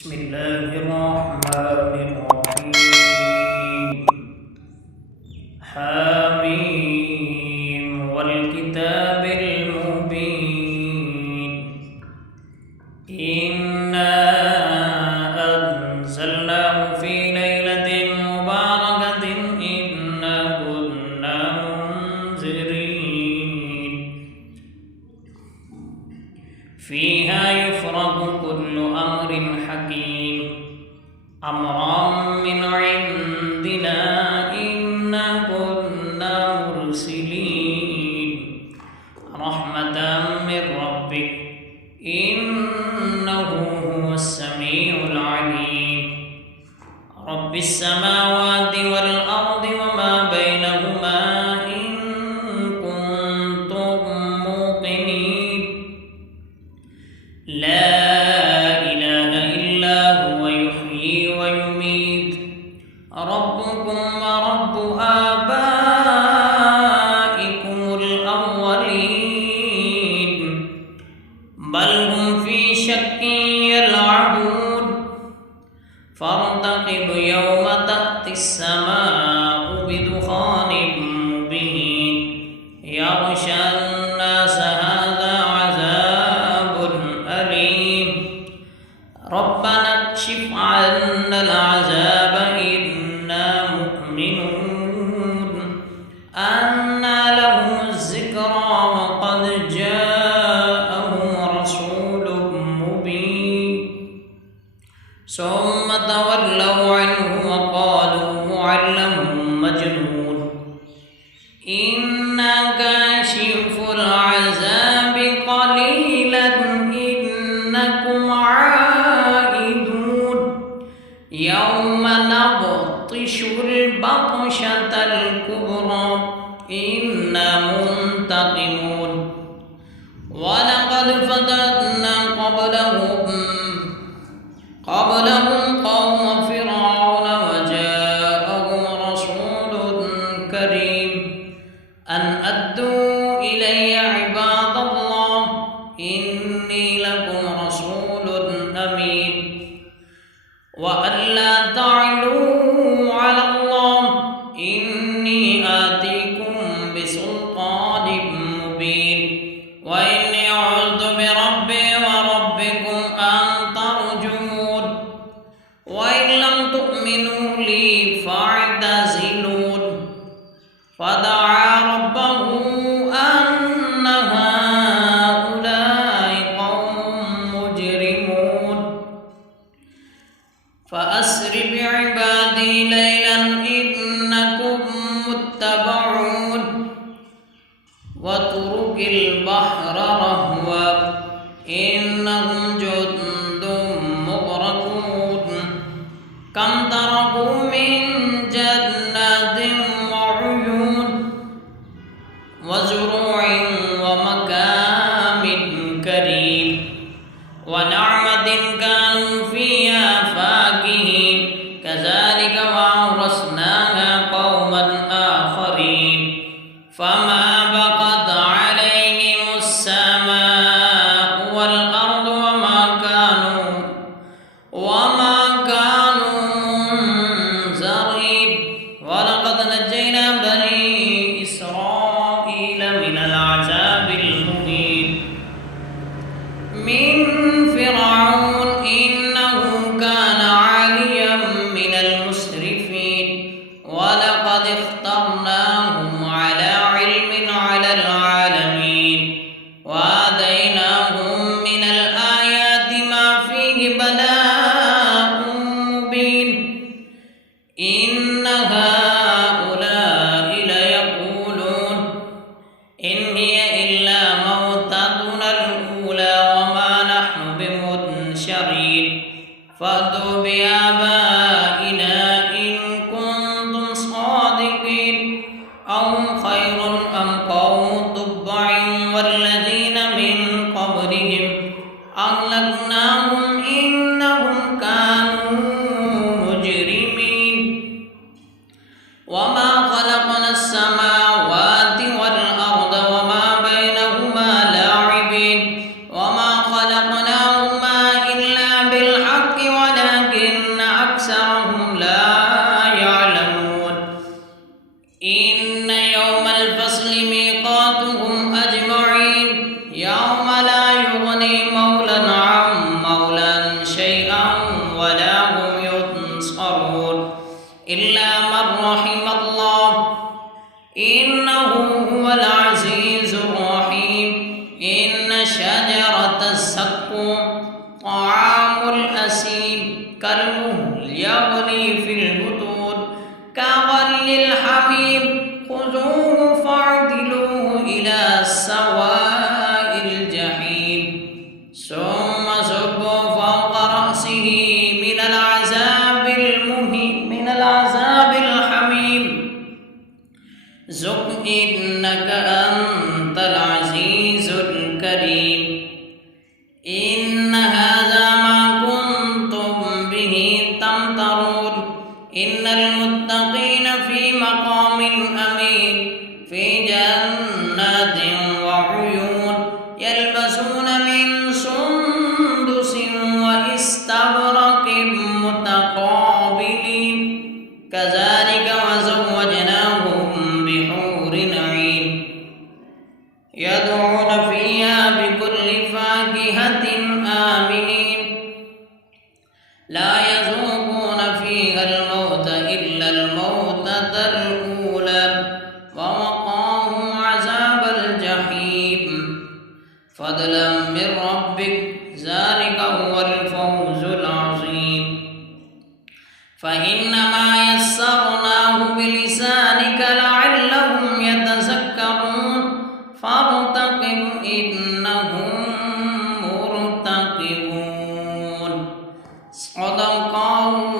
بسم الله الرحمن الرحيم حميم والكتاب المبين إنا أنزلناه في ليلة مباركة إنا كنا منذرين فيها يفرق كل أمر حكيم أمرا من عندنا إنا كنا مرسلين رحمة من ربك إنه هو السميع العليم رب السماوات والأرض وما بينهما إن كنتم موقنين لا ربكم ورب آبائكم الأولين بل هم في شك يلعبون فارتقب يوم تأتي السماء بدخان مبين يغشى الناس هذا عذاب أليم ربنا اكشف عنا العذاب أنى لهم الذكرى وقد جاءهم رسول مبين ثم تولوا عنه وقالوا معلم مجنون إنا كاشف العذاب قليلا إنكم عائدون يوم نبطش البطشة الكبرى إنا منتقمون ولقد فتنا قبلهم قوم فرعون وجاءهم رسول كريم أن أدوا إلي عباد الله إني لكم رسول أمين وأن لا تعلوا على الله إني آتيكم بسلطان مبين وإني عذت بربي وربكم أن ترجمون وإن لم تؤمنوا لي فاعتزلون فدعا ربه أن هؤلاء قوم مجرمون فأسر بعبادي ليلا إنكم متبعون واترك البحر رهوا إنهم جند مغرقون كم تركوا من جنات وعيون وزروع ومكام كريم ونعمة كانوا فيها فاكهين كذلك وأورثناها قوما آخرين فما بقت عليهم السماء والأرض وما كانوا منذرين ولقد نجينا بني إسرائيل من العذاب المهين من فرعون إنه كان عاليا من المسرفين ولقد اخترناهم على علم على العالمين وآتيناهم من الآيات ما فيه بلاء مبين إن هؤلاء ليقولون إن هي إلا موتتنا الأولى وما نحن بمنشرين فأتوا بآبائنا إن كنتم صادقين أهم خير أم قوم تبع والذين من قبلهم أهلكناهم إنهم كانوا مجرمين وما خلقنا السماوات والأرض وما بينهما لاعبين وما خلقناهما إلا بالحق شيئا ولا هم ينصرون إلا من رحم الله إنه هو العزيز الرحيم إن شجرة الزقوم طعام الأثيم كالمهل يغلي في البطون كغلي الحميم خذوه فاعدلوه إلى سواء الجحيم ثم صبوا فوق رأسه من العذاب الحميم ذق إنك أنت العزيز الكريم إن هذا ما كنتم به تمترون إن المتقين في مقام أمين في جنات وعيون يلبسون من سندس واستبرق متقابلين كذلك وزوجناهم بحور عين يدعون فيها بكل فاكهة آمنين لا يذوقون فيها الموت إلا الموتة الأولى ووقاهم عذاب الجحيم فضلا من ربك ذلك هو الفوز العظيم فإنما يسرناه بلسانك لعلهم يتذكرون فارتقب إنهم مرتقبون صدق الله